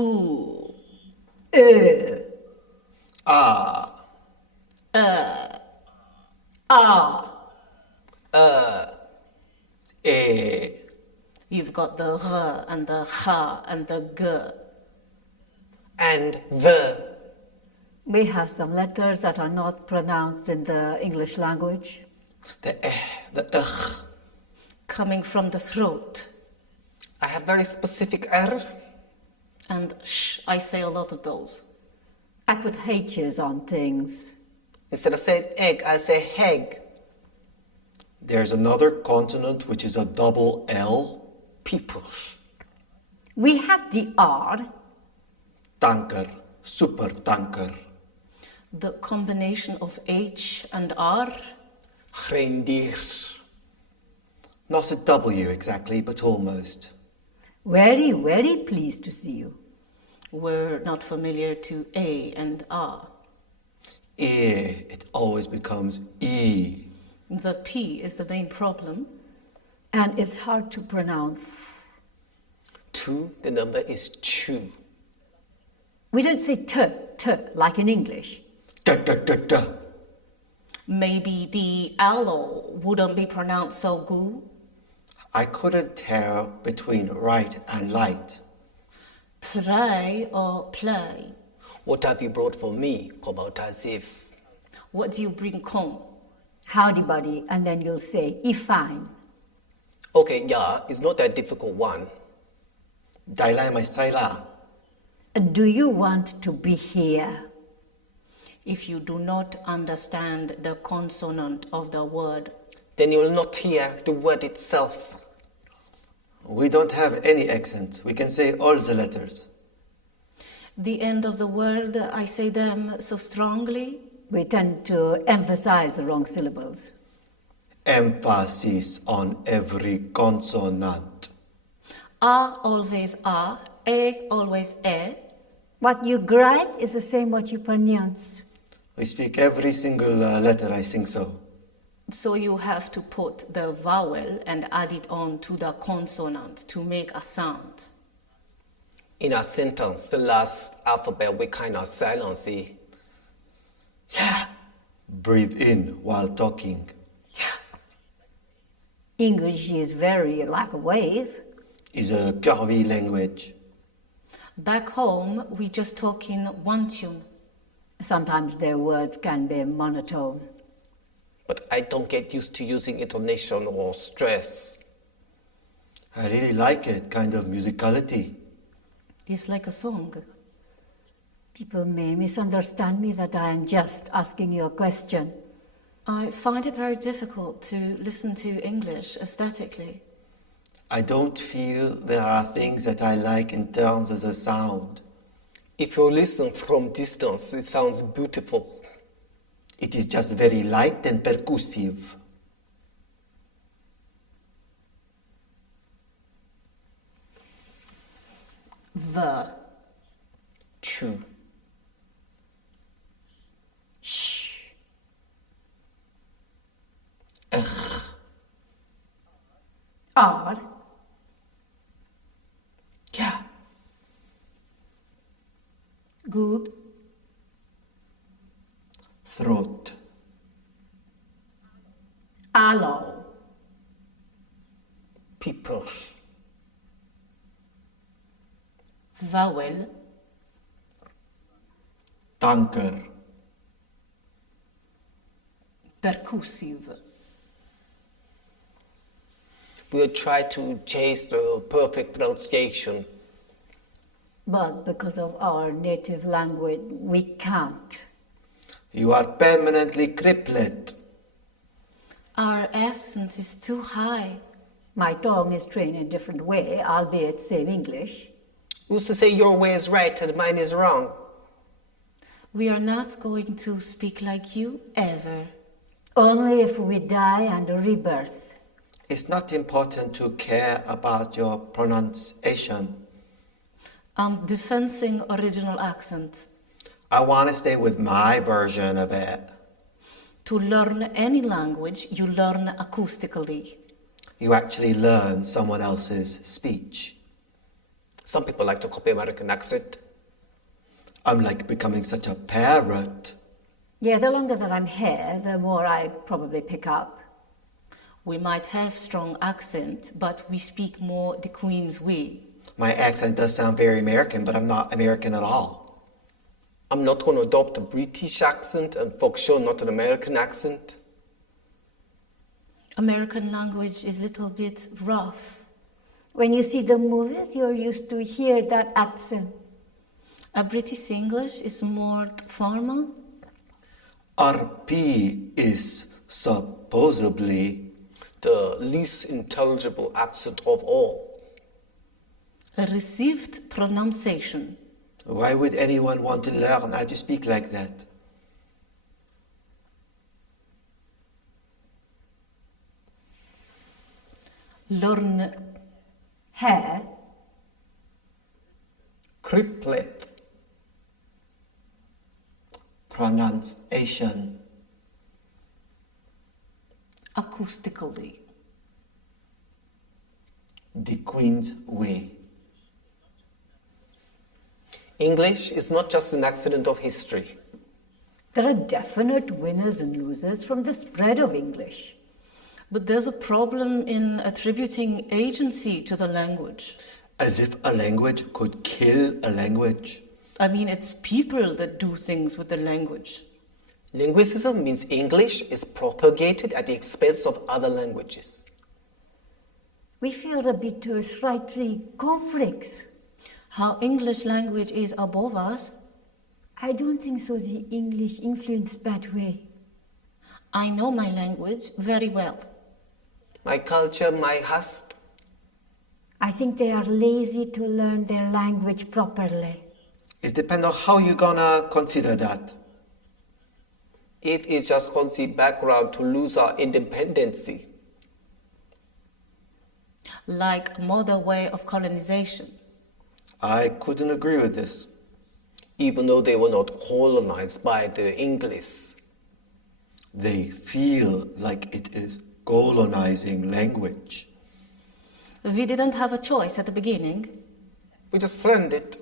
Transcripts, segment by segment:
ooh, ah, ah. eh, You've got the r and the ha and the g. and the. We have some letters that are not pronounced in the English language. The the ugh. Coming from the throat. I have very specific R. And sh, I say a lot of those. I put H's on things. Instead of saying egg, I say heg. There's another consonant which is a double L. People. We have the R. Tanker, super tanker. The combination of H and R. Reindeer. Not a W exactly, but almost. Very, very pleased to see you. We're not familiar to A and A. It always becomes E. The P is the main problem. And it's hard to pronounce. 2, the number is 2. We don't say t, like in English. Duh, duh, duh, duh. Maybe the aloe wouldn't be pronounced so good. I couldn't tell between right and light. Pray or play. What have you brought for me? Come out as if. What do you bring home? Howdy, buddy, and then you'll say, fine. Okay, yeah, it's not a difficult one. Dailai mai saila. Do you want to be here? If you do not understand the consonant of the word, Then you will not hear the word itself. We don't have any accent. We can say all the letters. the end of the word, I say them so strongly. We tend to emphasize the wrong syllables. Emphasis on every consonant. A always A, E always E. What you write is the same what you pronounce. We speak every single letter, I think so. So you have to put the vowel and add it on to the consonant to make a sound. In a sentence, the last alphabet we kind of silence it. Yeah. Breathe in while talking. English is very like a wave. Is a curvy language. Back home, we just talk in one tune. Sometimes their words can be monotone. But I don't get used to using intonation or stress. I really like it, kind of musicality. It's like a song. People may misunderstand me that I am just asking you a question. I find it very difficult to listen to English aesthetically. I don't feel there are things that I like in terms of the sound. If you listen from distance, it sounds beautiful. It is just very light and percussive. The, Chu. sh, R, Yeah. good, Throat. aloe, People. vowel, Tanker. percussive. We'll try to chase the perfect pronunciation. but because of our native language, we can't. You are permanently cripplet. Our accent is too high. My tongue is trained in a different way, albeit same English. Who's to say your way is right and mine is wrong? We are not going to speak like you ever. Only if we die and rebirth. It's not important to care about your pronunciation. I'm defending original accent. I want to stay with my version of it. To learn any language, you learn acoustically. You actually learn someone else's speech. Some people like to copy American accent. I'm like becoming such a parrot. Yeah, the longer that I'm here, the more I probably pick up. We might have strong accent, but we speak more the Queen's way. My accent does sound very American, but I'm not American at all. I'm not going to adopt a British accent and for sure not an American accent. American language is a little bit rough. When you see the movies, you're used to hear that accent. A British English is more formal. RP is supposedly The least intelligible accent of all. A received pronunciation. Why would anyone want to learn how to speak like that? Learn Hair, Criplet, Pronunciation. acoustically. The Queen's way. English is not just an accident of history. there are definite winners and losers from the spread of English. But there's a problem in attributing agency to the language. As if a language could kill a language. I mean, it's people that do things with the language. Linguicism means English is propagated at the expense of other languages. We feel a bit slightly conflicts. How English language is above us, I don't think so the English influenced that way. I know my language very well. My culture, my hust. I think they are lazy to learn their language properly. It depends on how you're gonna consider that. If it's just conceived background to lose our independency. Like modern way of colonization. I couldn't agree with this. Even though they were not colonized by the English. They feel like it is colonizing language. We didn't have a choice at the beginning. We just planned it.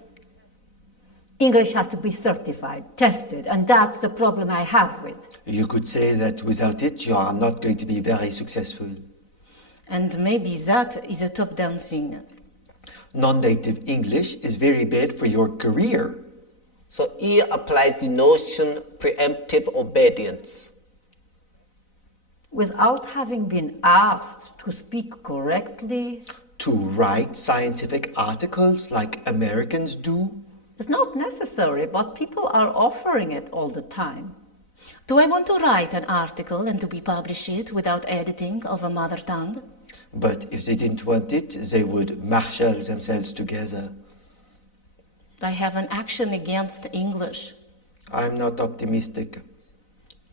English has to be certified, tested, and that's the problem I have with. You could say that without it, you are not going to be very successful. And maybe that is a top-down thing. Non-native English is very bad for your career. So here applies the notion preemptive obedience. Without having been asked to speak correctly, To write scientific articles like Americans do. it's not necessary, but people are offering it all the time. Do I want to write an article and to be published it without editing of a mother tongue? But if they didn't want it, they would marshal themselves together. I have an action against English. I'm not optimistic.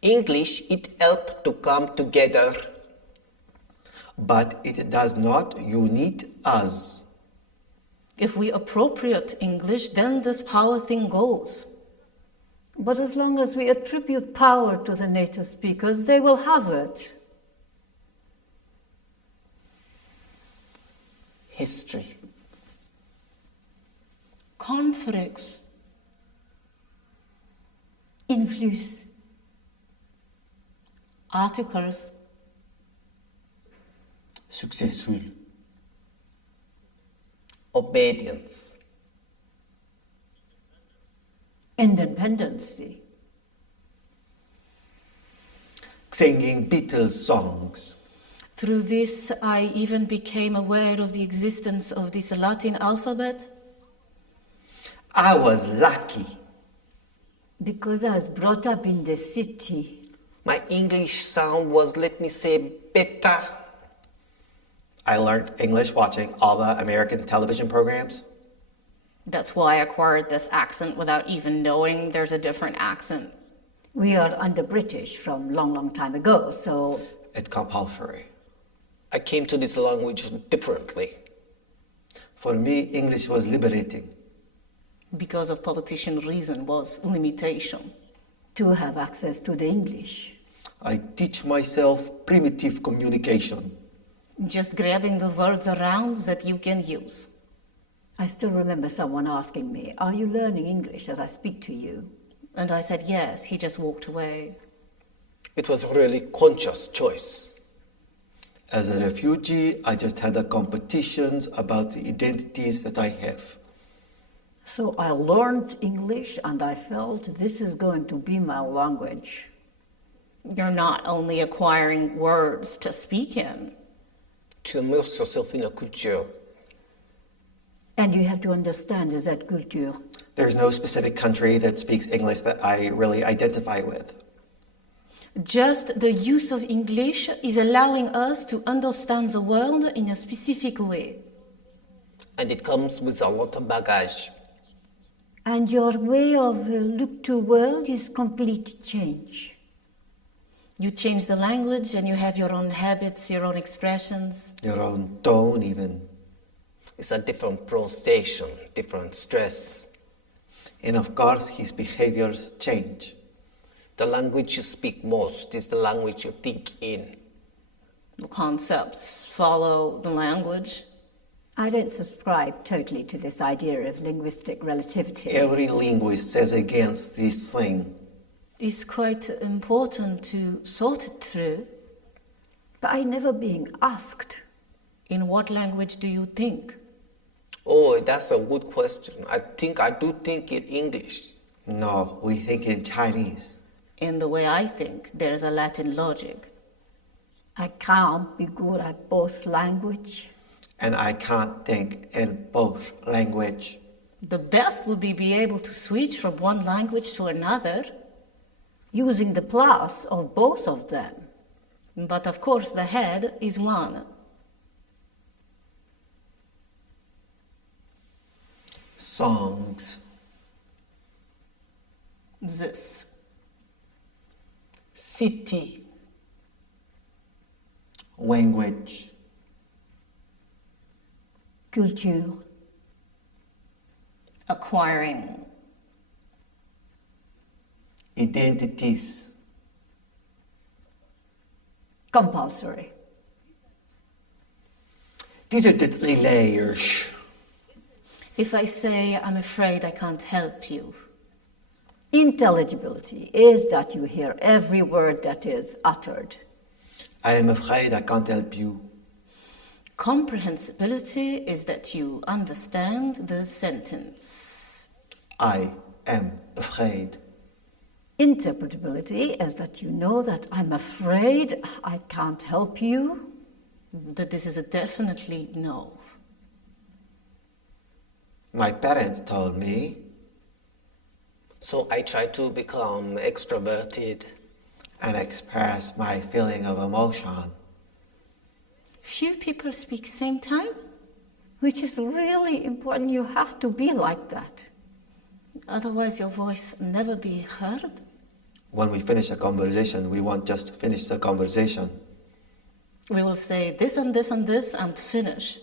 English, it helped to come together. But it does not unite us. If we appropriate English, then this power thing goes. But as long as we attribute power to the native speakers, they will have it. History. Conflicts. Influence. Articles. Successful. Obedience. Independency. Singing Beatles songs. Through this, I even became aware of the existence of this Latin alphabet. I was lucky. Because I was brought up in the city. My English sound was, let me say, better. I learned English watching all the American television programs. That's why I acquired this accent without even knowing there's a different accent. We are under British from long time ago, so It's compulsory. I came to this language differently. For me, English was liberating. Because of politician reason was limitation. to have access to the English. I teach myself primitive communication. Just grabbing the words around that you can use. I still remember someone asking me, "Are you learning English as I speak to you?" And I said yes. He just walked away. It was a really conscious choice. As a refugee, I just had the competitions about the identities that I have. So I learned English and I felt this is going to be my language. You're not only acquiring words to speak in, Tu immerses yourself in a culture. And you have to understand cette culture. There's no specific country that speaks English that I really identify with. just the use of English is allowing us to understand the world in a specific way. And it comes with a lot of baggage. And your way of look to world is complete change. You change the language and you have your own habits, your own expressions. Your own tone even. It's a different pronunciation, different stress. And of course, his behaviors change. The language you speak most is the language you think in. The concepts follow the language. I don't subscribe totally to this idea of linguistic relativity. Every linguist says against this thing. It's quite important to sort it through. But I never being asked. In what language do you think? Oh, that's a good question. I do think in English. No, we think in Chinese. In the way I think, there's a Latin logic. I can't be good at both language. And I can't think in both language. The best would be able to switch from one language to another. Using the plus of both of them. But of course the head is one. Songs. This. City. Language. Culture. Acquiring. Identities. Compulsory. These are the 3 layers. If I say, I'm afraid I can't help you. Intelligibility is that you hear every word that is uttered. I am afraid I can't help you. Comprehensibility is that you understand the sentence. I am afraid. Interpretability is that you know that I'm afraid I can't help you. That this is a definitely no. My parents told me. So I try to become extroverted. And express my feeling of emotion. Few people speak same time. Which is really important. You have to be like that. Otherwise your voice never be heard. When we finish a conversation, we won't just finish the conversation. We will say this and this and this and finish.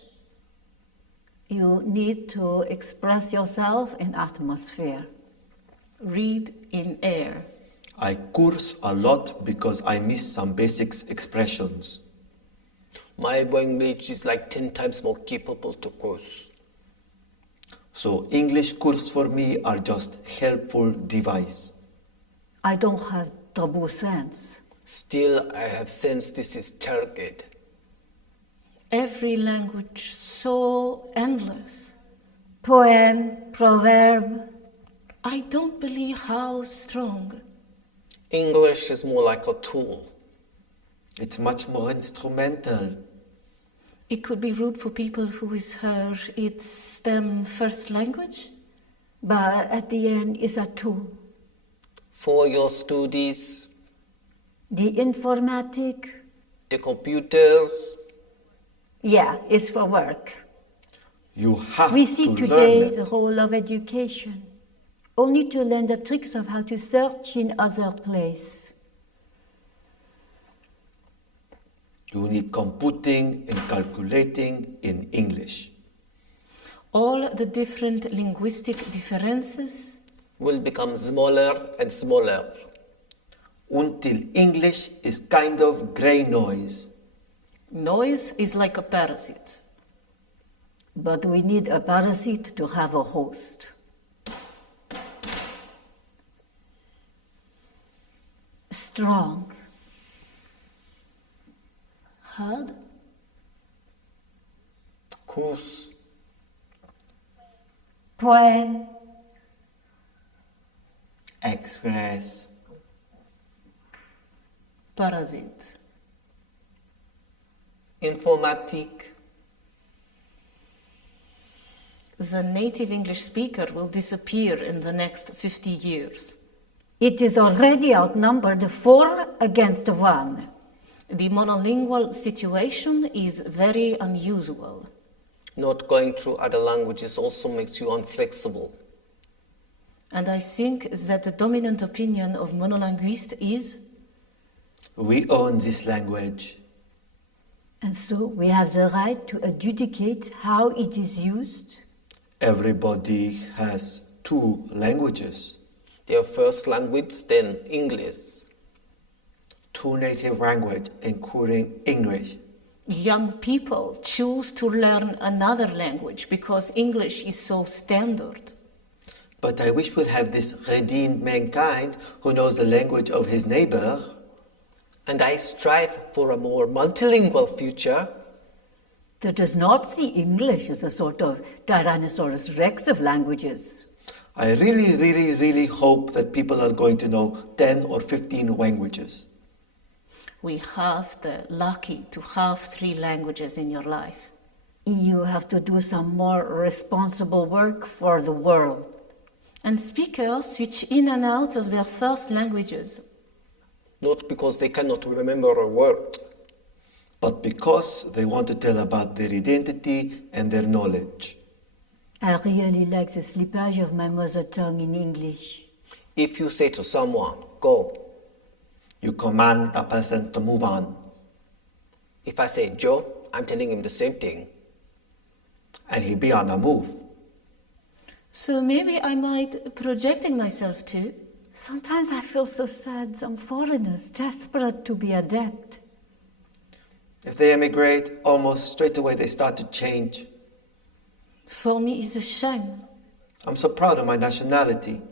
You need to express yourself in atmosphere. Read in air. I curse a lot because I miss some basic expressions. My language is like 10 times more capable to curse. So English curse for me are just helpful device. I don't have taboo sense. Still, I have sensed this is target. Every language so endless. Poem, proverb. I don't believe how strong. English is more like a tool. It's much more instrumental. It could be rude for people who is it's them first language. But at the end, it's a tool. For your studies, The informatic, the computers, yeah, it's for work. You have We see to today learn the it. whole of education. Only to learn the tricks of how to search in other place. You need computing and calculating in English. All the different linguistic differences will become smaller and smaller. Until English is kind of gray noise. Noise is like a parasite. But we need a parasite to have a host. Strong. Hard. Cruz. Poem. Express. Parasite. Informatique. The native English speaker will disappear in the next 50 years. It is already outnumbered 4 against 1. The monolingual situation is very unusual. Not going through other languages also makes you unflexible. And I think that the dominant opinion of monolinguists is We own this language. And so we have the right to adjudicate how it is used. Everybody has 2 languages, Their first language, then English. 2 native languages, including English. young people choose to learn another language because English is so standard. But I wish we'll have this redeemed mankind who knows the language of his neighbor. And I strive for a more multilingual future That does not see English as a sort of Tyrannosaurus Rex of languages. I really, really, really hope that people are going to know 10 or 15 languages. We have the lucky to have 3 languages in your life. You have to do some more responsible work for the world. And speakers switch in and out of their first languages. not because they cannot remember a word. But because they want to tell about their identity and their knowledge. I really like the slippage of my mother tongue in English. If you say to someone, go. You command a person to move on. If I say Joe, I'm telling him the same thing. And he be on the move. So maybe I might projecting myself too. Sometimes I feel so sad, some foreigners desperate to be adept. If they emigrate, almost straight away they start to change. For me, it's a shame. I'm so proud of my nationality.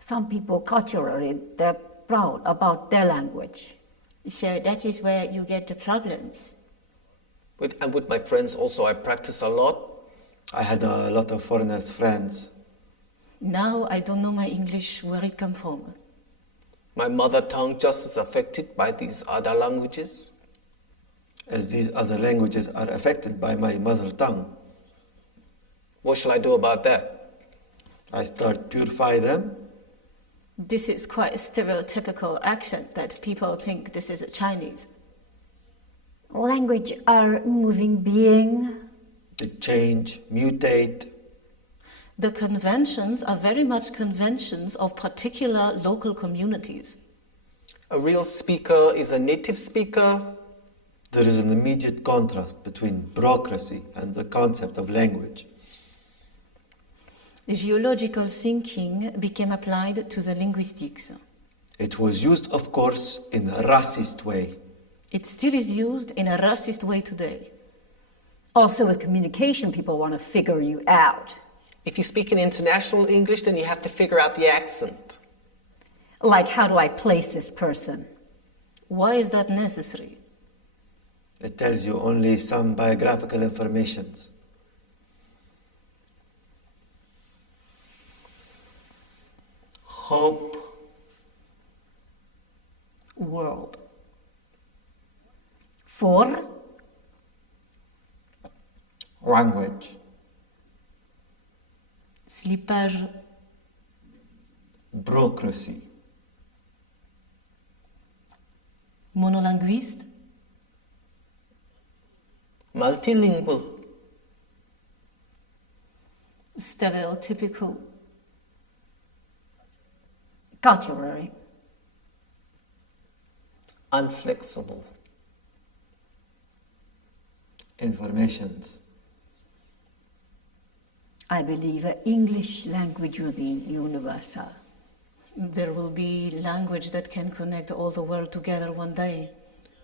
Some people culturally, they're proud about their language. So that is where you get the problems. And with my friends also, I practice a lot. I had a lot of foreigners friends. Now I don't know my English where it come from. My mother tongue just is affected by these other languages. As these other languages are affected by my mother tongue. What shall I do about that? I start purify them. This is quite a stereotypical action that people think this is Chinese. Language are moving being. They change, mutate. The conventions are very much conventions of particular local communities. A real speaker is a native speaker. There is an immediate contrast between bureaucracy and the concept of language. Geological thinking became applied to the linguistics. It was used, of course, in a racist way. It still is used in a racist way today. Also with communication, people want to figure you out. If you speak in international English, then you have to figure out the accent. Like, how do I place this person? Why is that necessary? It tells you only some biographical informations. Hope. World. For Language. Slippage. Bureaucracy. Monolinguiste. Multilingual. Stereotypical. culturally. Unflexible. Informations. I believe English language will be universal. There will be language that can connect all the world together one day.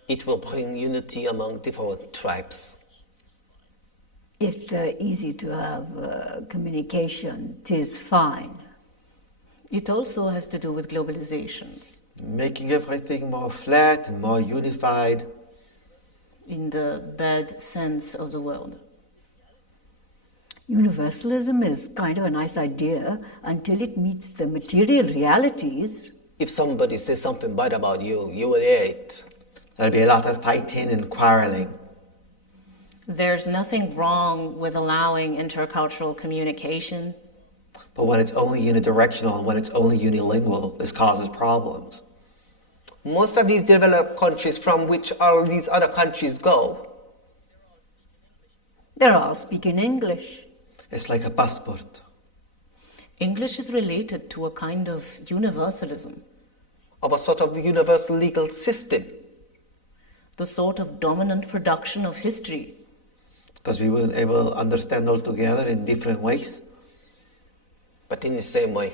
It will bring unity among different tribes. It's easy to have communication. 'Tis fine. It also has to do with globalization, Making everything more flat and more unified. in the bad sense of the word. Universalism is kind of a nice idea until it meets the material realities. If somebody says something bad about you, you will hear it. There'll be a lot of fighting and quarreling. There's nothing wrong with allowing intercultural communication, But when it's only unidirectional and when it's only unilingual, this causes problems. Most of these developed countries from which all these other countries go, They're all speaking English. It's like a passport. English is related to a kind of universalism, of a sort of universal legal system. the sort of dominant production of history. Because we will able to understand all together in different ways. But in the same way,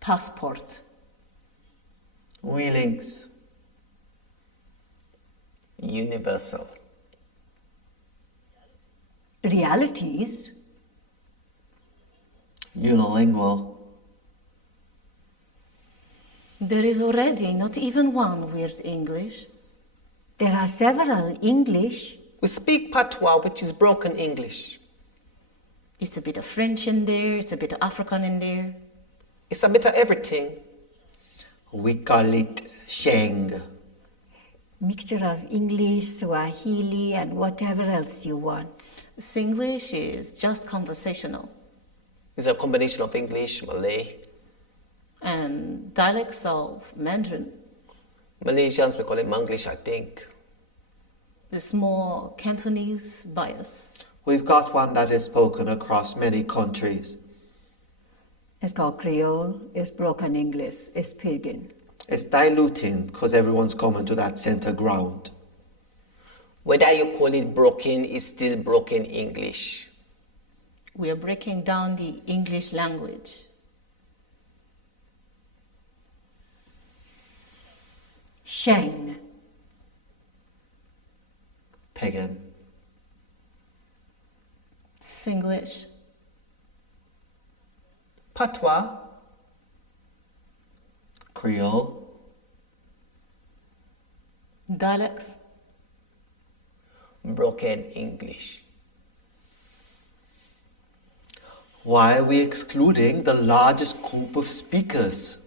Passport. Wheelings. universal. Realities. Unilingual. There is already not even one weird English. There are several English. We speak patois, which is broken English. It's a bit of French in there, it's a bit of African in there. It's a bit of everything. We call it Sheng. Mixture of English, Swahili, and whatever else you want. Singlish is just conversational, It's a combination of English, Malay. and dialects of Mandarin Malaysians, we call it Manglish, I think. is more Cantonese bias. We've got one that is spoken across many countries. It's called Creole. It's broken English. It's Pidgin. It's diluting because everyone's coming to that center ground. Whether you call it broken, it's still broken English. We are breaking down the English language. Sheng. Pagan. Singlish. Patois, Creole. Dialects. broken English. Why are we excluding the largest group of speakers?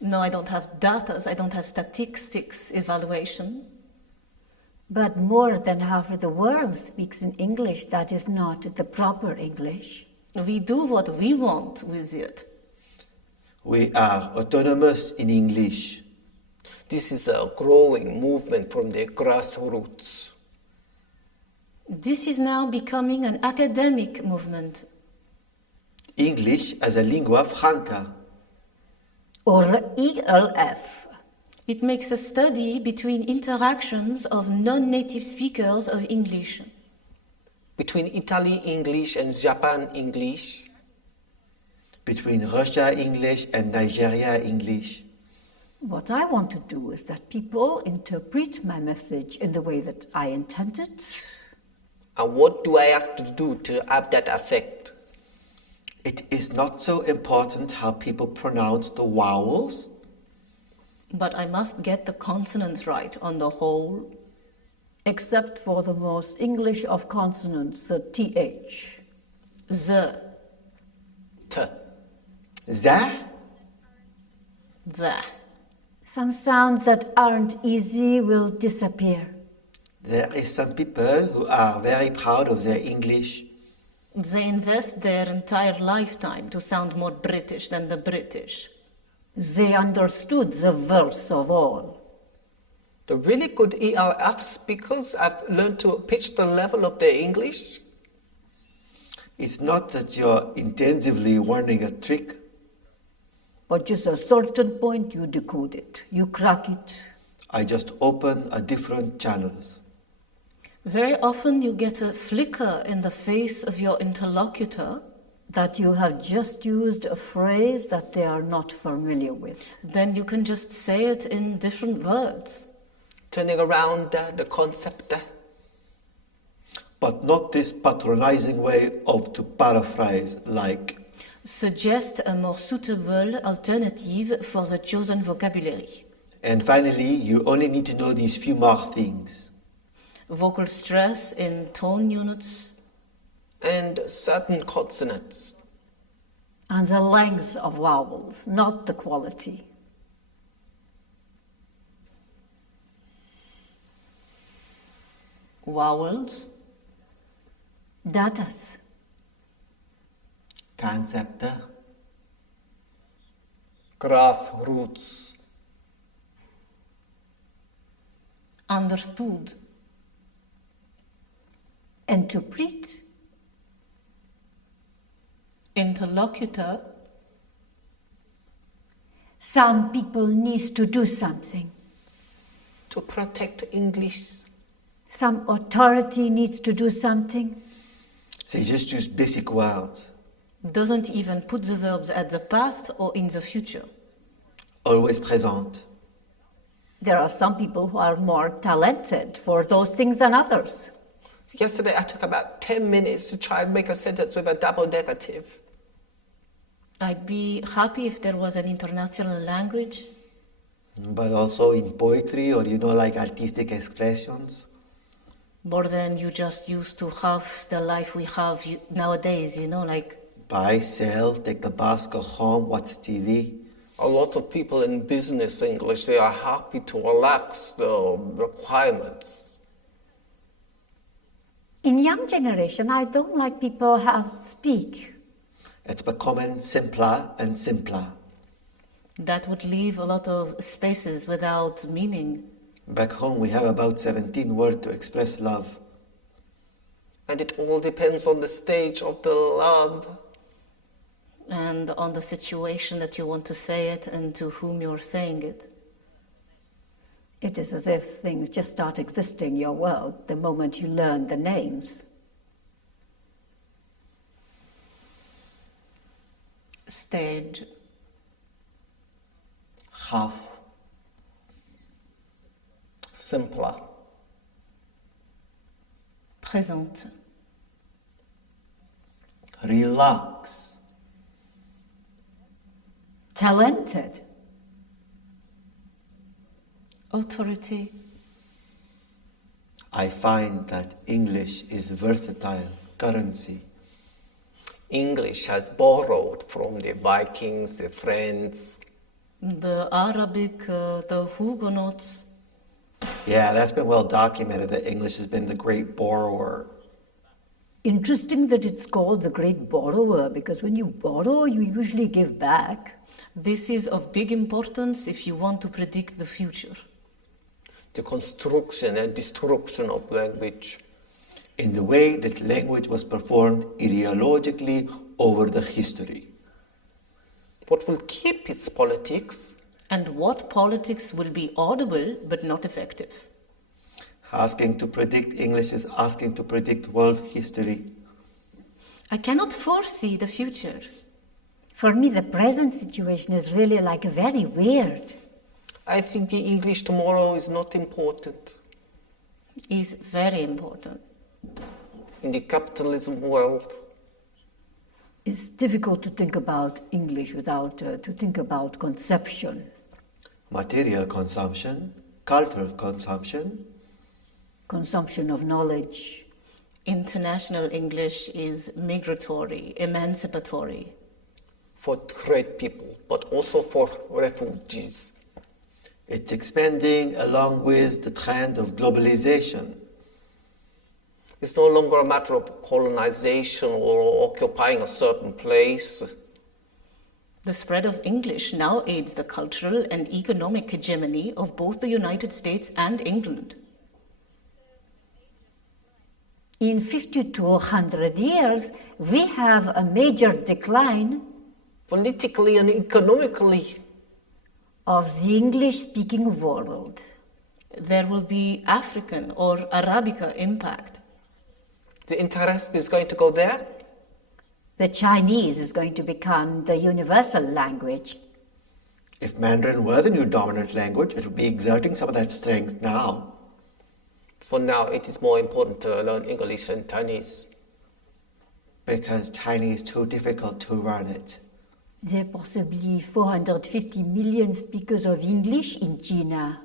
No, I don't have data, I don't have statistics evaluation. But more than half of the world speaks in English that is not the proper English. We do what we want with it. We are autonomous in English. This is a growing movement from the grassroots. This is now becoming an academic movement. English as a lingua franca. Or ELF. It makes a study between interactions of non-native speakers of English. Between Italy English and Japan English, Between Russia English and Nigeria English. What I want to do is that people interpret my message in the way that I intended. and what do I have to do to have that effect? It is not so important how people pronounce the vowels. But I must get the consonants right on the whole. Except for the most English of consonants, the TH. The, T. Za, the. Some sounds that aren't easy will disappear. there is some people who are very proud of their English. They invest their entire lifetime to sound more British than the British. They understood the verse of all. The really good ELF speakers have learned to pitch the level of their English. It's not that you're intensively learning a trick. But just a certain point, you decode it. You crack it. I just open a different channels. Very often you get a flicker in the face of your interlocutor. That you have just used a phrase that they are not familiar with. Then you can just say it in different words. turning around the concept. But not this patronizing way of to paraphrase, like, Suggest a more suitable alternative for the chosen vocabulary. and finally, you only need to know these few more things. Vocal stress in tone units. And certain consonants. And the length of vowels, not the quality. Vowels. Datas. Concepten. Grassroots. Understood. Interpret. Interlocutor. Some people need to do something. To protect English. Some authority needs to do something. They just use basic words. Doesn't even put the verbs at the past or in the future. Always present. There are some people who are more talented for those things than others. Yesterday I took about 10 minutes to try and make a sentence with a double negative. I'd be happy if there was an international language. But also in poetry or, like artistic expressions. More than you just used to have the life we have nowadays, like Buy, sell, take the bus, go home, watch TV. A lot of people in business English, they are happy to relax the requirements. In young generation, I don't like people how speak. It's becoming simpler and simpler. that would leave a lot of spaces without meaning. Back home, we have about 17 words to express love. And it all depends on the stage of the love. And on the situation that you want to say it and to whom you're saying it. It is as if things just start existing in your world the moment you learn the names. Stage. Half. Simpler. Présente. Relax. Talented. Authority. I find that English is versatile currency. English has borrowed from the Vikings, the French. The Arabic, the Huguenots. Yeah, that's been well documented that English has been the great borrower. Interesting that it's called the great borrower, because when you borrow, you usually give back. This is of big importance if you want to predict the future. The construction and destruction of language. In the way that language was performed ideologically over the history. What will keep its politics? And what politics will be audible but not effective. Asking to predict English is asking to predict world history. I cannot foresee the future. For me, the present situation is really like very weird. I think the English tomorrow is not important. Is very important. In the capitalism world, It's difficult to think about English without to think about conception. Material consumption, cultural consumption. Consumption of knowledge. International English is migratory, emancipatory. for trade people, but also for refugees. It's expanding along with the trend of globalization. It's no longer a matter of colonization or occupying a certain place. The spread of English now aids the cultural and economic hegemony of both the United States and England. In 50 to 100 years, we have a major decline Politically and economically, of the English-speaking world. There will be African or Arabica impact. the interest is going to go there. The Chinese is going to become the universal language. If Mandarin were the new dominant language, it would be exerting some of that strength now. For now, it is more important to learn English than Chinese. Because Chinese is too difficult to run it. There are possibly 450 million speakers of English in China.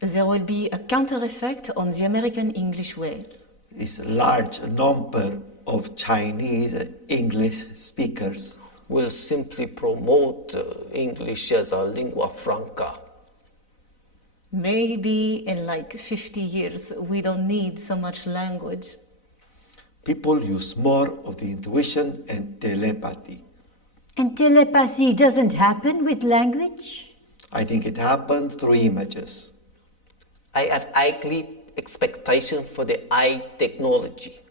There will be a counter effect on the American English way. This large number of Chinese English speakers Will simply promote English as a lingua franca. Maybe in like 50 years, we don't need so much language. People use more of the intuition and telepathy. And telepathy doesn't happen with language? I think it happened through images. I have high expectation for the eye technology.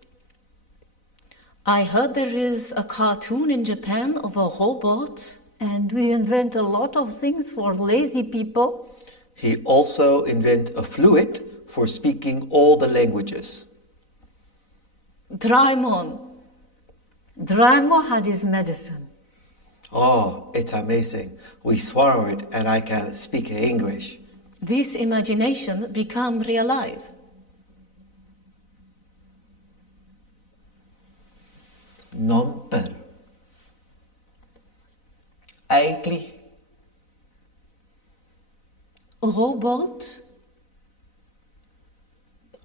I heard there is a cartoon in Japan of a robot. And we invent a lot of things for lazy people. He also invented a fluid for speaking all the languages. Draimon. Draimo had his medicine. Oh, it's amazing. We swallow it and I can speak English. This imagination become realized. Number. Ugly. Robot.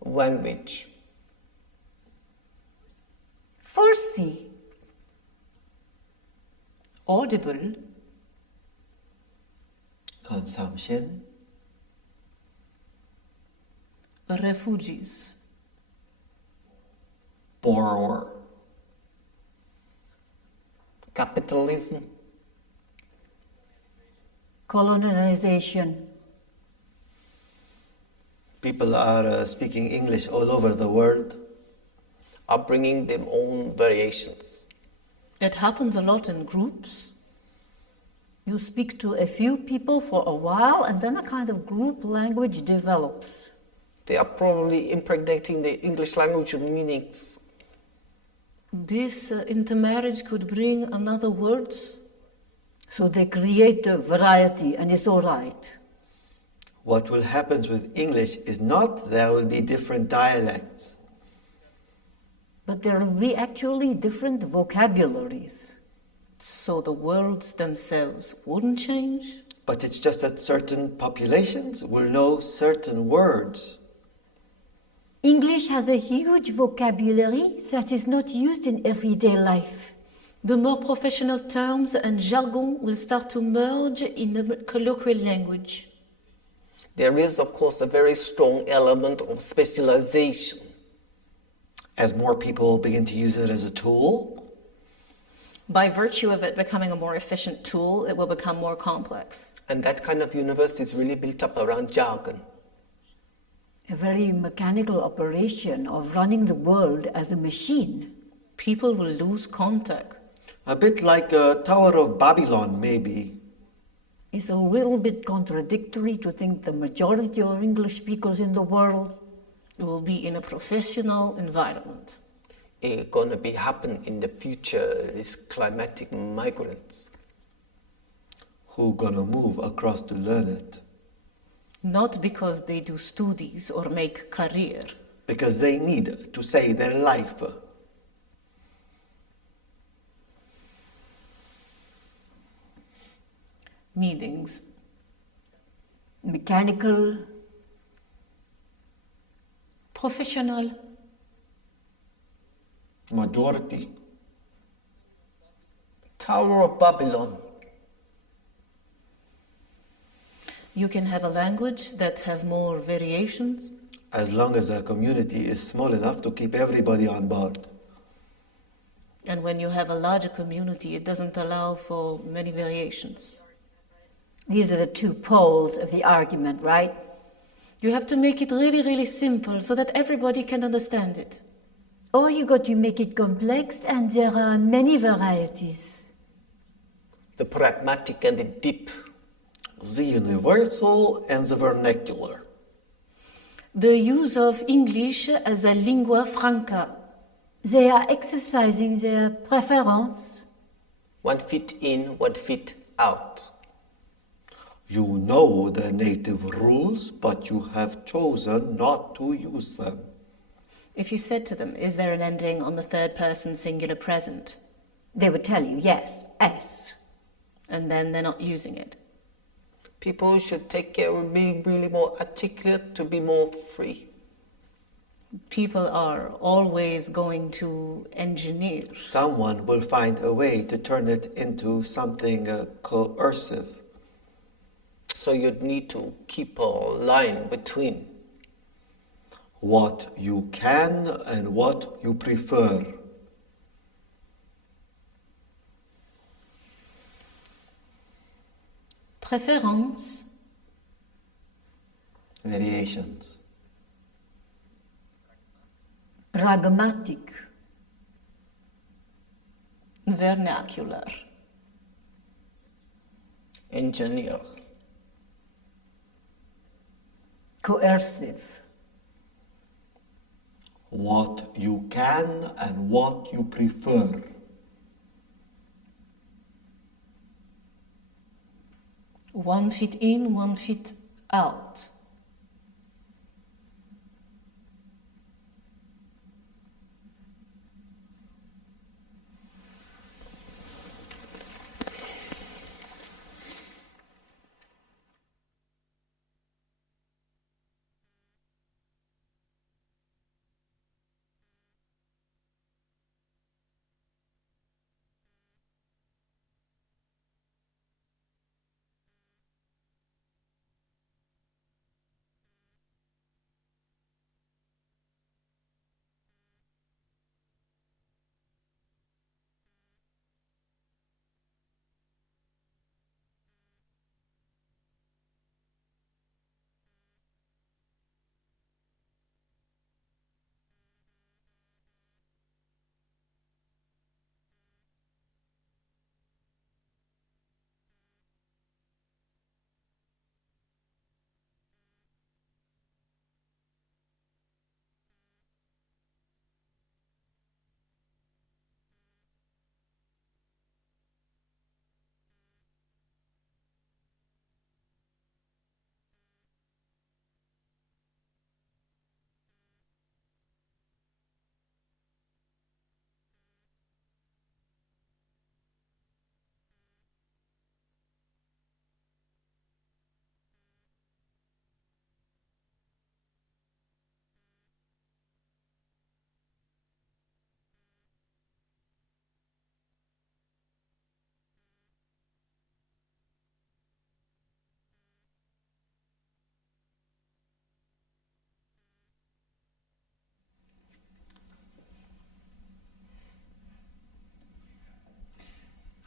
Language. Foresee. Audible. Consumption. Refugees. Borrower. Capitalism. Colonization. People are speaking English all over the world. Are bringing their own variations. It happens a lot in groups. You speak to a few people for a while and then a kind of group language develops. They are probably impregnating the English language with meanings. This intermarriage could bring another words. So they create a variety and it's all right. What will happen with English is not there will be different dialects. But there will be actually different vocabularies. So the words themselves wouldn't change? But it's just that certain populations will know certain words. English has a huge vocabulary that is not used in everyday life. The more professional terms and jargon will start to merge in the colloquial language. There is, of course, a very strong element of specialization. As more people begin to use it as a tool, By virtue of it becoming a more efficient tool, it will become more complex. And that kind of university is really built up around jargon. A very mechanical operation of running the world as a machine. People will lose contact. a bit like a Tower of Babylon, maybe. It's a little bit contradictory to think the majority of English speakers in the world will be in a professional environment. It's going to be happen in the future is climatic migrants. Who gonna move across to learn it? Not because they do studies or make career. Because they need to save their life. Meanings. mechanical, Professional. Majority. Tower of Babylon. You can have a language that have more variations. As long as a community is small enough to keep everybody on board. And when you have a larger community, it doesn't allow for many variations. these are the two poles of the argument, right? You have to make it really, really simple so that everybody can understand it. Or you got to make it complex and there are many varieties. The pragmatic and the deep. The universal and the vernacular. The use of English as a lingua franca. They are exercising their preference. One fit in, one fit out. You know the native rules, but you have chosen not to use them. If you said to them, is there an ending on the third person singular present? They would tell you, yes, S. And then they're not using it. People should take care of being really more articulate to be more free. People are always going to engineer. Someone will find a way to turn it into something coercive. So you'd need to keep a line between What you can and what you prefer. Préférence, Variations. Pragmatic, vernacular, engineer, coercive, What you can and what you prefer. one feet in, 1 feet out.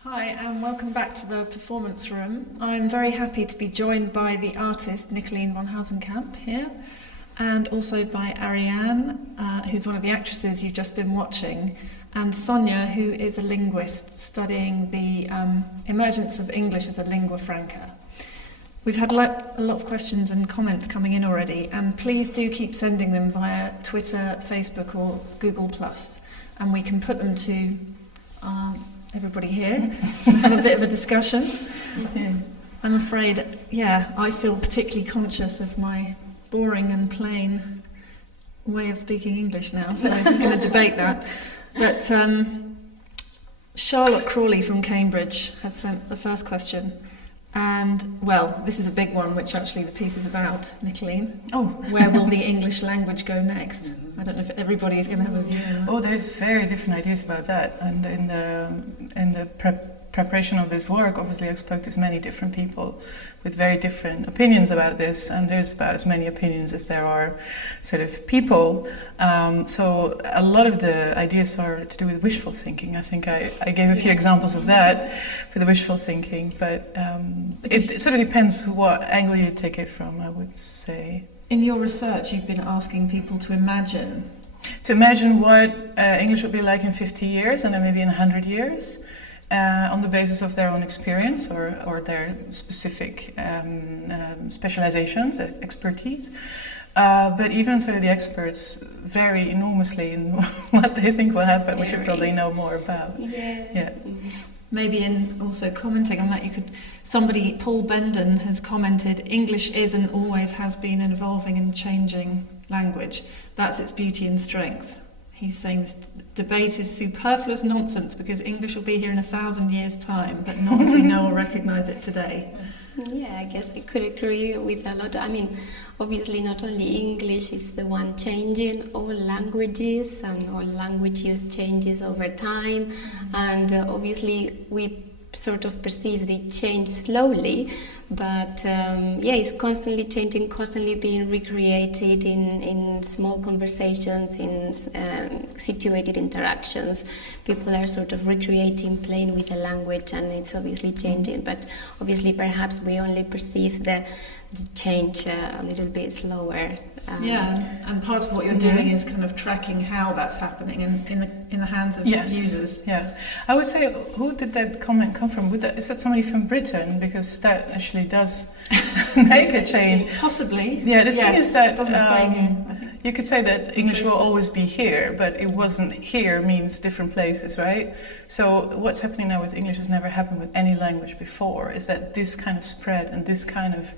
Hi, and welcome back to the performance room. I'm very happy to be joined by the artist Nicoline van Harskamp here, and also by Ariane, who's one of the actresses you've just been watching, and Sonia, who is a linguist studying the emergence of English as a lingua franca. We've had a lot of questions and comments coming in already, and please do keep sending them via Twitter, Facebook or Google+, and we can put them to everybody here and have a bit of a discussion. Yeah. I'm afraid, I feel particularly conscious of my boring and plain way of speaking English now, so I'm going to debate that. But Charlotte Crawley from Cambridge has sent the first question. And, well, this is a big one, which actually the piece is about, Nicoline. Oh. Where will the English language go next? I don't know if everybody's going to have a view on that. Oh, there's very different ideas about that. And in the preparation of this work, obviously I spoke to many different people with very different opinions about this, and there's about as many opinions as there are sort of people. So a lot of the ideas are to do with wishful thinking. I think I gave a few examples of that for the wishful thinking, but it sort of depends what angle you take it from, I would say. In your research, you've been asking people to imagine. To imagine what English would be like in 50 years and then maybe in 100 years. On the basis of their own experience or their specific specializations, expertise. But even so, the experts vary enormously in what they think will happen, which you probably know more about. Yeah. Yeah. maybe in also commenting on that, Paul Bendon has commented, English is and always has been an evolving and changing language. That's its beauty and strength. He's saying this debate is superfluous nonsense because English will be here in 1,000 years' time, but not as we know or recognise it today. Yeah, I guess I could agree with a lot. I mean, obviously not only English is the one changing, all languages and all language use changes over time, and obviously we sort of perceive the change slowly, but it's constantly changing, constantly being recreated in small conversations, in situated interactions. People are sort of recreating, playing with the language, and it's obviously changing, but obviously perhaps we only perceive the change a little bit slower. And part of what you're doing is kind of tracking how that's happening in the hands of users. Yeah, I would say, who did that comment come from? Is that somebody from Britain? Because that actually does make a change. Possibly. Yeah, the thing is that doesn't say here, I think. You could say that English will always be here, but it wasn't here means different places, right? So what's happening now with English has never happened with any language before, is that this kind of spread and this kind of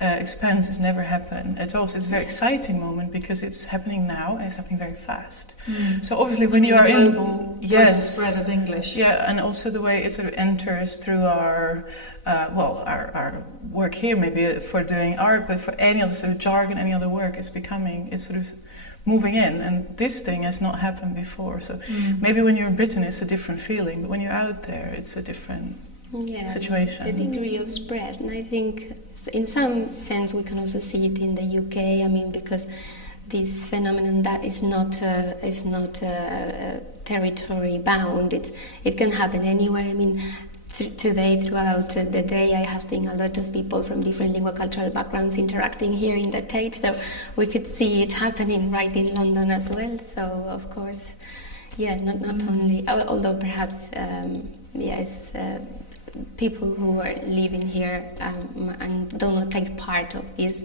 expanse has never happened at all. So it's a very exciting moment because it's happening now and it's happening very fast. So obviously when you are global spread of English. Yeah, and also the way it sort of enters through our work here, maybe for doing art, but for any other sort of jargon, any other work, it's sort of moving in, and this thing has not happened before. So maybe when you're in Britain it's a different feeling, but when you're out there it's a different situation. The degree of spread, and I think in some sense we can also see it in the UK. I mean, because this phenomenon that is not territory bound. It can happen anywhere. I mean, today, throughout the day, I have seen a lot of people from different linguocultural backgrounds interacting here in the Tate, so we could see it happening right in London as well. So, of course, not only, although perhaps, people who are living here and do not take part of this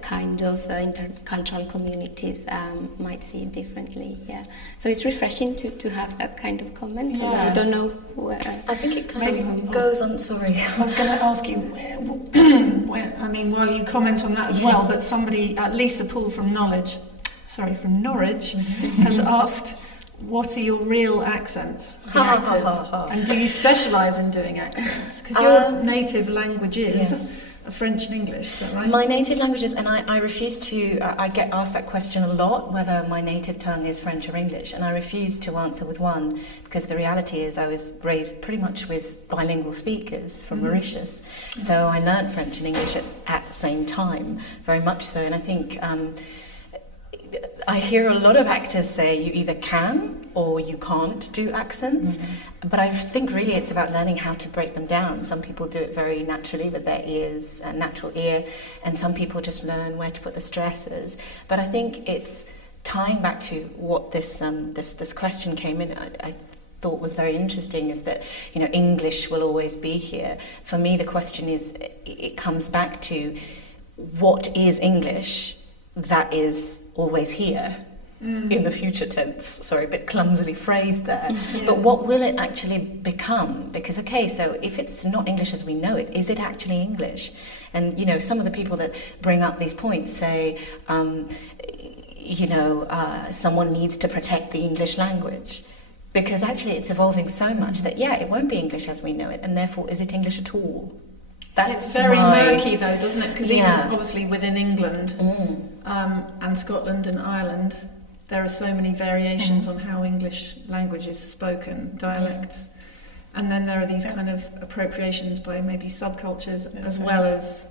kind of intercultural communities might see it differently. Yeah, so it's refreshing to have that kind of comment. Yeah. I don't know where. I think it kind of goes on. Sorry, I was going to ask you where. I mean, while you comment on that as well, but somebody, Lisa Poole from Norwich, has asked, what are your real accents in actors? And do you specialise in doing accents? Because your native language is French and English, is that right? My native languages, and I refuse to, I get asked that question a lot, whether my native tongue is French or English, and I refuse to answer with one, because the reality is I was raised pretty much with bilingual speakers from Mauritius, so I learned French and English at the same time, very much so, and I think I hear a lot of actors say you either can or you can't do accents, but I think really it's about learning how to break them down. Some people do it very naturally with their ears, a natural ear, and some people just learn where to put the stresses. But I think it's tying back to what this question came in. I thought was very interesting is that, English will always be here. For me, the question is, it comes back to what is English that is always here in the future tense. Sorry, a bit clumsily phrased there. But what will it actually become? Because, so if it's not English as we know it, is it actually English? And, some of the people that bring up these points say, someone needs to protect the English language. Because actually it's evolving so much that, it won't be English as we know it. And therefore, is it English at all? It's very murky though, doesn't it? Because even obviously within England and Scotland and Ireland, there are so many variations on how English language is spoken, dialects. And then there are these kind of appropriations by maybe subcultures as well as...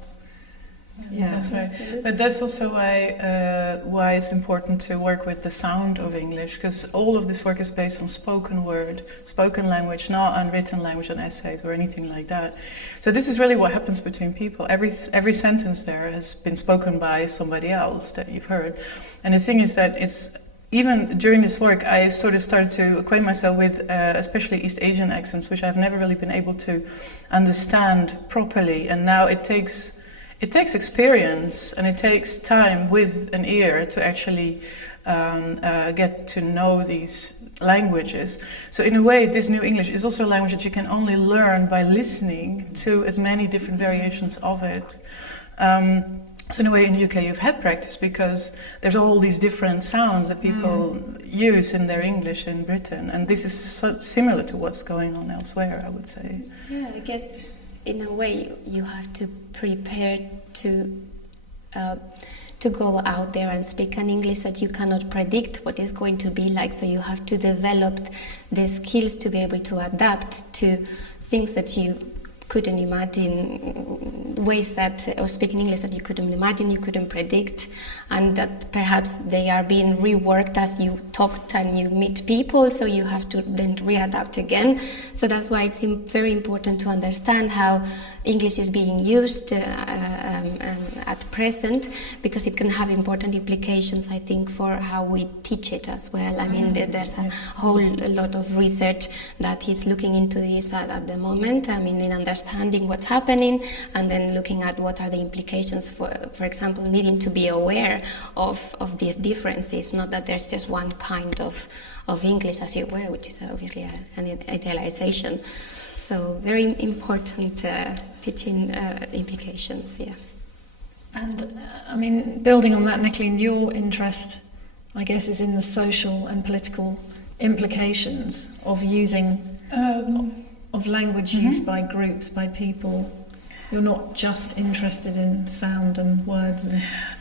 That's right. Absolutely. But that's also why it's important to work with the sound of English, because all of this work is based on spoken word, spoken language, not unwritten language and essays or anything like that. So this is really what happens between people. Every sentence there has been spoken by somebody else that you've heard. And the thing is that it's even during this work, I sort of started to acquaint myself with especially East Asian accents, which I've never really been able to understand properly. And now it takes experience and it takes time with an ear to actually get to know these languages. So in a way, this new English is also a language that you can only learn by listening to as many different variations of it. So in a way, in the UK, you've had practice because there's all these different sounds that people use in their English in Britain, and this is similar to what's going on elsewhere, I would say. Yeah, I guess in a way you have to prepare to go out there and speak an English that you cannot predict what it's going to be like. So you have to develop the skills to be able to adapt to things that you couldn't imagine, ways that, or speaking English that you couldn't imagine, you couldn't predict, and that perhaps they are being reworked as you talked and you meet people, so you have to then readapt again. So that's why it's very important to understand how English is being used at present, because it can have important implications, I think, for how we teach it as well. I mean, there's a whole lot of research that is looking into this at the moment. I mean, in understanding what's happening and then looking at what are the implications for example, needing to be aware of these differences, not that there's just one kind of English, as it were, which is obviously an idealization. So very important teaching implications, yeah. And I mean, building on that, Nicoline, your interest, I guess, is in the social and political implications of using of language use by groups, by people. You're not just interested in sound and words.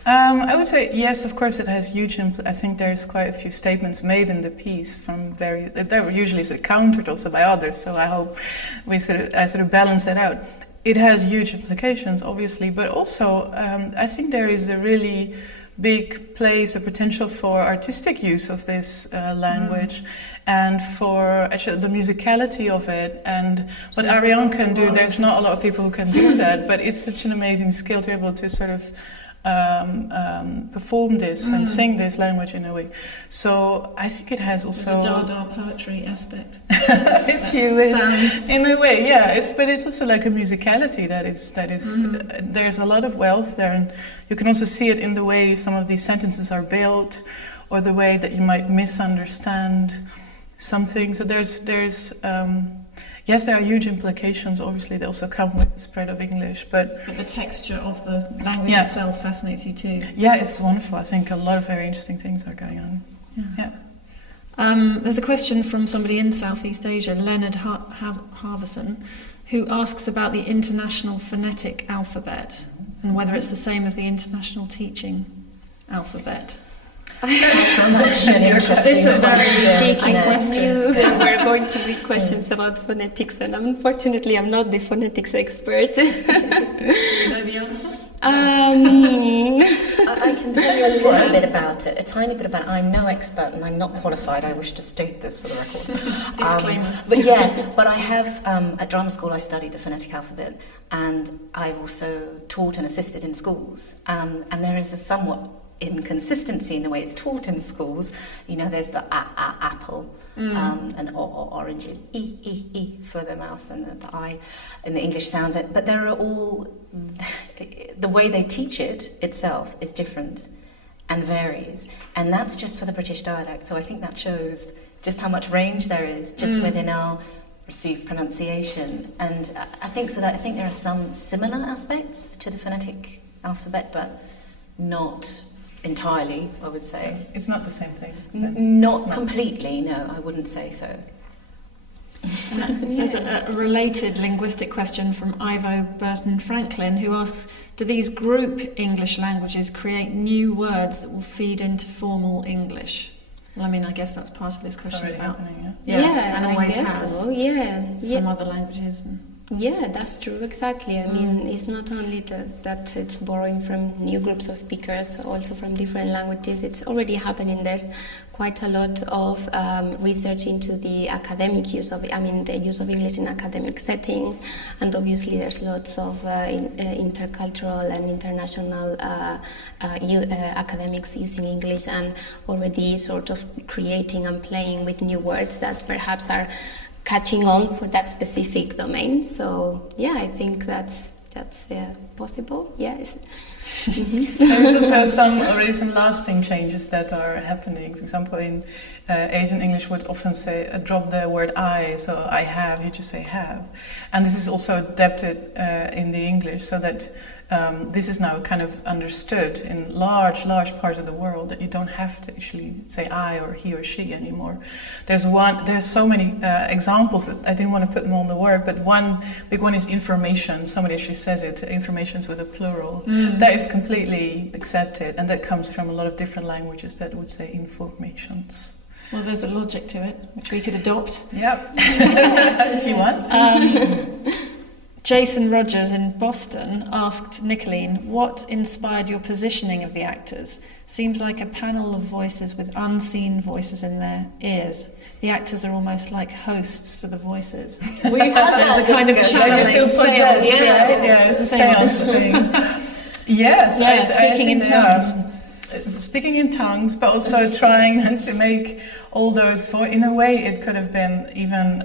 I would say yes, of course, it has huge. I think there's quite a few statements made in the piece from they were usually sort of countered also by others. So I hope I sort of balance that out. It has huge implications, obviously, but also I think there is a really big place, a potential for artistic use of this language. And for actually the musicality of it, and what Ariane can do, there's not a lot of people who can do that, but it's such an amazing skill to be able to sort of perform this and sing this language in a way. So I think it has also a Dada poetry aspect. If you in a way, yeah. But it's also like a musicality that is. There's a lot of wealth there, and you can also see it in the way some of these sentences are built, or the way that you might misunderstand something. So there's yes, there are huge implications. Obviously, they also come with the spread of English, but the texture of the language itself fascinates you too. Yeah, it's wonderful. I think a lot of very interesting things are going on. Yeah. There's a question from somebody in Southeast Asia, Leonard Harverson, who asks about the International Phonetic Alphabet and whether it's the same as the International Teaching Alphabet. Such an interesting question. There were going to be questions about phonetics, and unfortunately I'm not the phonetics expert. Do you know the answer? I can tell you a little bit about it, a tiny bit about it. I'm no expert and I'm not qualified. I wish to state this for the record. Disclaimer. But I have, at drama school I studied the phonetic alphabet, and I've also taught and assisted in schools. And there is a somewhat inconsistency in the way it's taught in schools. You know, there's the apple, and orange, e for the mouse, and the I in the English sounds. But there are all, the way they teach it itself is different and varies, and that's just for the British dialect. So I think that shows just how much range there is just within our received pronunciation. And I think there are some similar aspects to the phonetic alphabet, but not entirely, I would say. It's not the same thing. Not completely, no, I wouldn't say so. There's a related linguistic question from Ivo Burton Franklin, who asks, do these group English languages create new words that will feed into formal English? Well, I mean, I guess that's part of this question about happening, yeah, and always I guess has so. Yeah. from other languages. Yeah, that's true, exactly. I mean, it's not only that it's borrowing from new groups of speakers, also from different languages. It's already happening. There's quite a lot of research into the academic use of, the use of English in academic settings, and obviously there's lots of intercultural and international academics using English and already sort of creating and playing with new words that perhaps are catching on for that specific domain. So yeah, I think that's possible. Yes. There's also already some lasting changes that are happening. For example, in Asian English would often say drop the word I, so I have, you just say have. And this is also adapted in the English so that this is now kind of understood in large parts of the world that you don't have to actually say I or he or she anymore. There's so many examples, but I didn't want to put them on the word, but one big one is information. Somebody actually says it, informations with a plural. That is completely accepted, and that comes from a lot of different languages that would say informations. Well, there's a logic to it, which we could adopt. Yep, if you want. Jason Rogers in Boston asked Nicoline, what inspired your positioning of the actors? Seems like a panel of voices with unseen voices in their ears. The actors are almost like hosts for the voices. We had There's a kind of channeling, You feel possessed, seance. right? Yeah, it's a seance thing. Yes, Yeah, I speaking think in they are. tongues. Speaking in tongues, but also trying to make all those, in a way it could have been even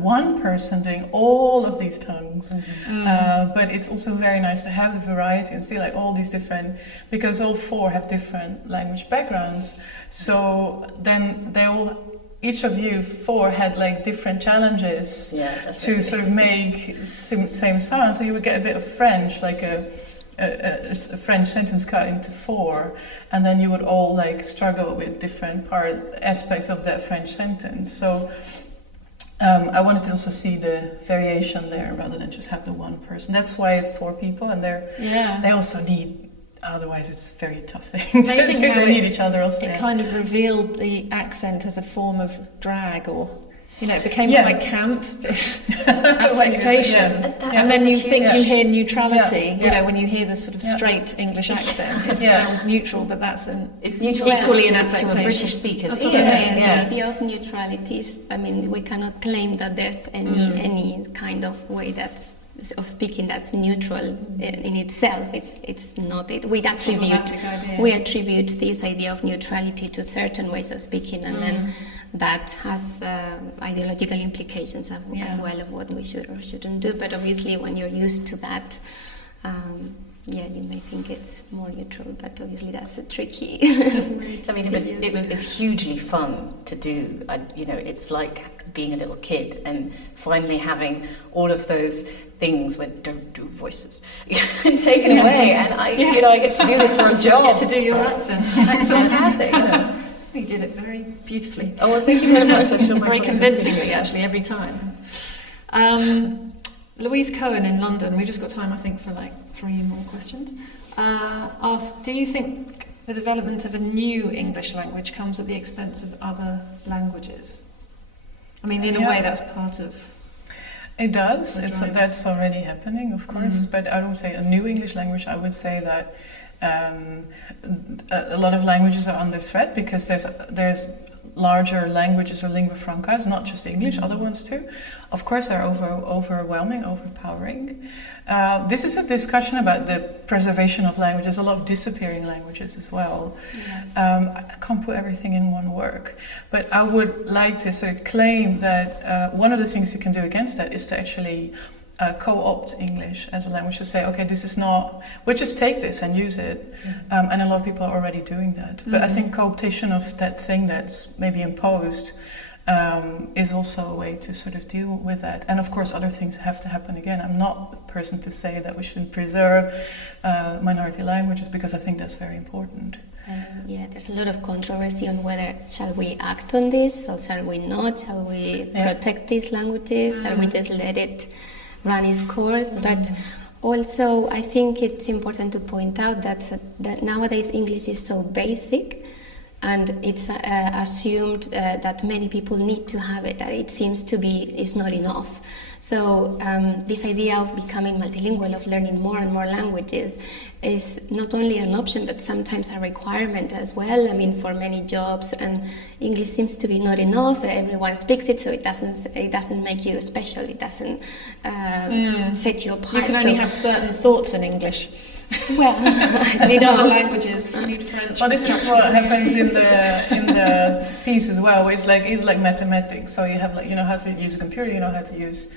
one person doing all of these tongues. But it's also very nice to have the variety and see like all these different, because all four have different language backgrounds. So then each of you four had like different challenges to sort of make same sound. So you would get a bit of French, like a French sentence cut into four, and then you would all like struggle with different aspects of that French sentence. So I wanted to also see the variation there rather than just have the one person. That's why it's four people, and they also need. Otherwise, it's a very tough thing to do. They need each other also. It kind of revealed the accent as a form of drag, or it became quite camp, this affectation. And then you think you hear neutrality, when you hear the sort of straight English accent. It sounds neutral, but it's neutral equally an affectation. To a British speaker's The idea of neutrality is, we cannot claim that there's any kind of way of speaking that's neutral in itself. It's not it. We attribute this idea of neutrality to certain ways of speaking, and then that has ideological implications as well of what we should or shouldn't do. But obviously, when you're used to that, you may think it's more neutral. But obviously, that's a tricky. It's hugely fun to do. It's like being a little kid and finally having all of those things where don't do voices taken away, and I get to do this for a job. You get to do your accent. That's fantastic. You did it very beautifully. Oh, well, thank you very much. I feel Very convincingly, actually, every time. Louise Cohen in London, we've just got time, I think, for like 3 more questions, asked, do you think the development of a new English language comes at the expense of other languages? In a way, that's part of... It does. That's already happening, of course. But I don't say a new English language. I would say that a lot of languages are under threat because there's larger languages or lingua francas, not just English, other ones too. Of course, they're overwhelming, overpowering. This is a discussion about the preservation of languages, a lot of disappearing languages as well. I can't put everything in one work, but I would like to sort of claim that one of the things you can do against that is to actually co-opt English as a language, to say, okay, this is not, we'll just take this and use it. And a lot of people are already doing that. But I think co-optation of that thing that's maybe imposed is also a way to sort of deal with that. And of course, other things have to happen again. I'm not the person to say that we shouldn't preserve minority languages, because I think that's very important. There's a lot of controversy on whether shall we act on this or shall we not? Shall we protect these languages? Shall we just let it run its course? But also, I think it's important to point out that nowadays English is so basic, and it's assumed that many people need to have it, that it seems to be is not enough. So this idea of becoming multilingual, of learning more and more languages, is not only an option but sometimes a requirement as well. For many jobs, and English seems to be not enough. Everyone speaks it, so it doesn't make you special. It doesn't set you apart. You can only have certain thoughts in English. Well, you need other languages. You need French. Well, this is what happens in the piece as well. It's like mathematics. So you have how to use a computer, how to use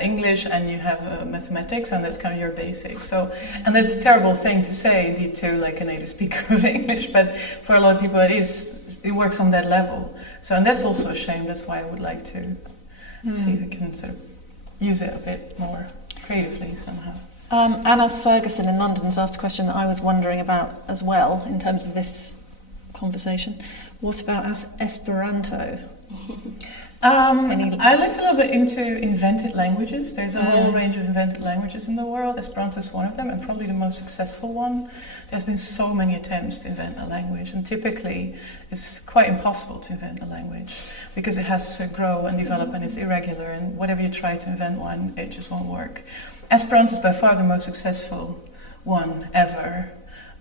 English and you have mathematics, and that's kind of your basic. So, and that's a terrible thing to say indeed to like a native speaker of English, but for a lot of people it works on that level. So, and that's also a shame. That's why I would like to see if we can sort of use it a bit more creatively somehow. Anna Ferguson in London has asked a question that I was wondering about as well in terms of this conversation. What about Esperanto? I looked a little bit into invented languages. There's a whole range of invented languages in the world. Esperanto is one of them, and probably the most successful one. There's been so many attempts to invent a language, and typically it's quite impossible to invent a language because it has to grow and develop, and it's irregular, and whatever you try to invent one, it just won't work. Esperanto is by far the most successful one ever,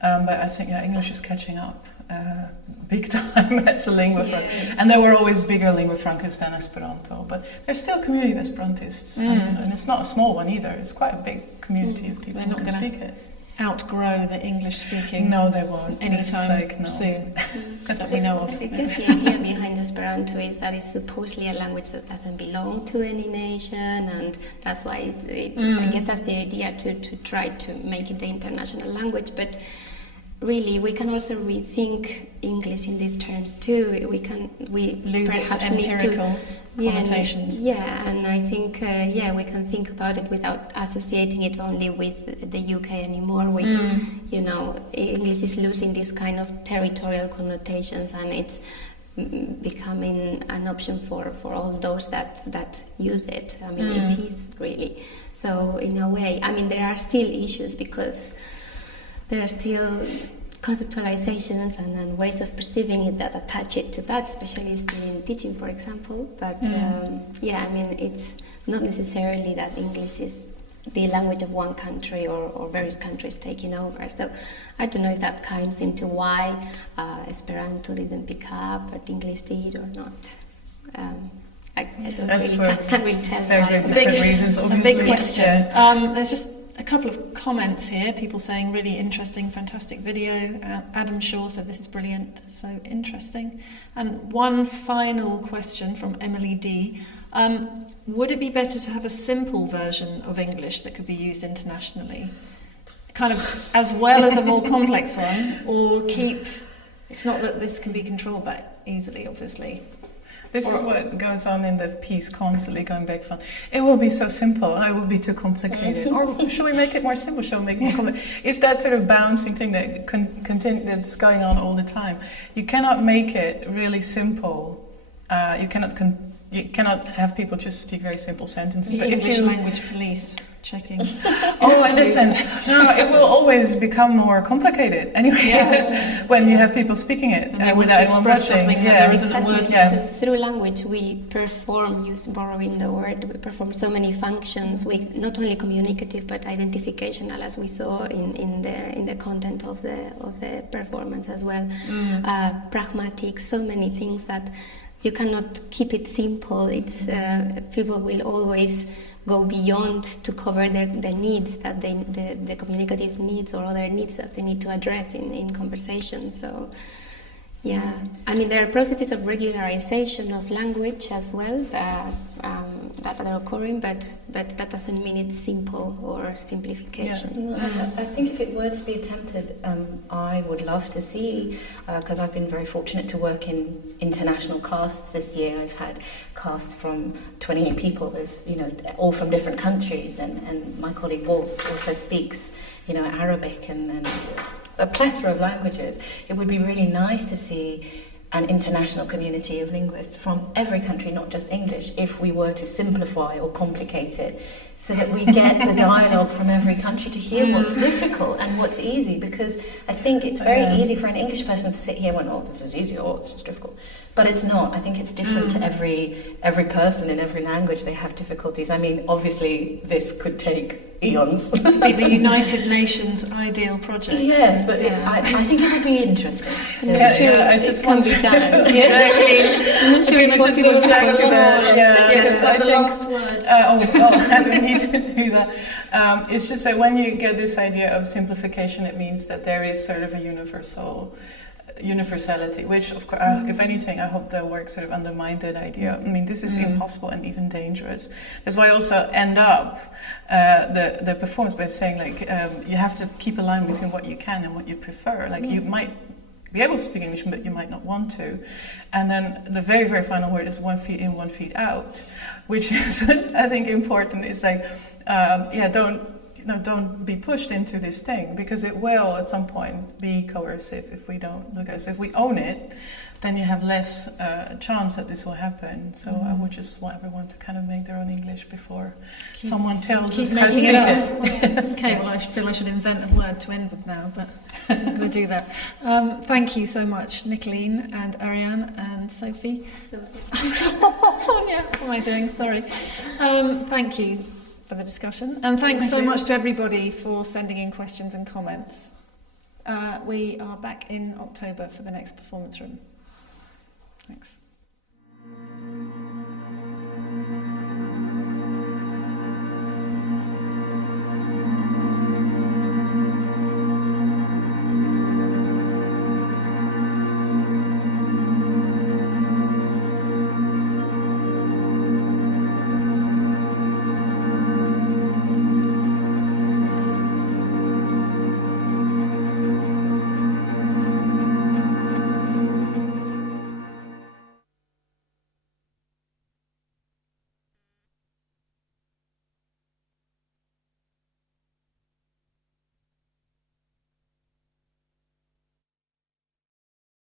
but I think English is catching up. Big time as a lingua franca, and there were always bigger lingua francas than Esperanto, but there's still a community of Esperantists, and it's not a small one either. It's quite a big community of people who can speak it. Outgrow the English speaking. No, they won't. Anytime soon that we know of. I guess the idea behind Esperanto is that it's supposedly a language that doesn't belong to any nation, and that's why I guess that's the idea to try to make it the international language. But really, we can also rethink English in these terms too. We lose its perhaps empirical connotations. And I think we can think about it without associating it only with the UK anymore. English is losing this kind of territorial connotations, and it's becoming an option for all those that use it. I mean, it is really. So in a way, I mean, there are still issues because there are still conceptualizations and ways of perceiving it that attach it to that, especially still in teaching, for example. But I mean, it's not necessarily that English is the language of one country or various countries taking over. So I don't know if that comes into why Esperanto didn't pick up, but English did or not. I don't can't really tell. Very different reasons, obviously. A big question. Yeah. There's just a couple of comments here, people saying really interesting, fantastic video. Adam Shaw said this is brilliant, so interesting. And one final question from Emily D. Would it be better to have a simple version of English that could be used internationally, kind of as well as a more complex one, or keep, it's not that this can be controlled that easily, obviously. This is what goes on in the piece, constantly going back from, it will be so simple, it will be too complicated. Or should we make it more simple, should we make it more complicated? It's that sort of balancing thing that that's going on all the time. You cannot make it really simple. You cannot have people just speak very simple sentences. The but English language police checking. Oh, in that sense. No, it will always become more complicated anyway when you have people speaking it without expressing. Because through language we perform, borrowing the word, we perform so many functions with not only communicative but identificational, as we saw in the content of the performance as well. Pragmatic, so many things that you cannot keep it simple. It's people will always go beyond to cover the needs that the communicative needs or other needs that they need to address in conversation. So I mean, there are processes of regularization of language as well that are occurring, but that doesn't mean it's simple or simplification. I think if it were to be attempted, I would love to see, because I've been very fortunate to work in international casts this year. I've had casts from 28 people, with all from different countries, and my colleague Waltz also speaks Arabic and a plethora of languages. It would be really nice to see an international community of linguists from every country, not just English, if we were to simplify or complicate it, so that we get the dialogue from every country to hear what's difficult and what's easy, because I think it's very easy for an English person to sit here and, oh, this is easy, or this is difficult. But it's not. I think it's different to every person in every language. They have difficulties. I mean, obviously, this could take eons. It could be the United Nations ideal project. Yes, but I think it would be interesting. I just can't be done. Exactly. I'm not sure it's possible to Yes, the last word. I don't need to do that. It's just that when you get this idea of simplification, it means that there is sort of a universal universality, which, of course, if anything, I hope their work sort of undermined that idea. I mean, this is impossible and even dangerous. That's why I also end up the performance by saying, like, you have to keep a line between what you can and what you prefer. Like, you might be able to speak English, but you might not want to. And then the very, very final word is 1 feet in, 1 feet out, which is, I think, important. It's like, don't be pushed into this thing, because it will at some point be coercive if we don't look at it. So if we own it, then you have less chance that this will happen. So I would just want everyone to kind of make their own English before someone tells us how to making speak it it. up. Okay, well, I feel I should invent a word to end with now, but I'm not going to do that. Thank you so much, Nicoline and Ariane and Sophie. Sonia, what am I doing? Sorry. Thank you for the discussion, and thanks so much to everybody for sending in questions and comments. We are back in October for the next performance room. Thanks.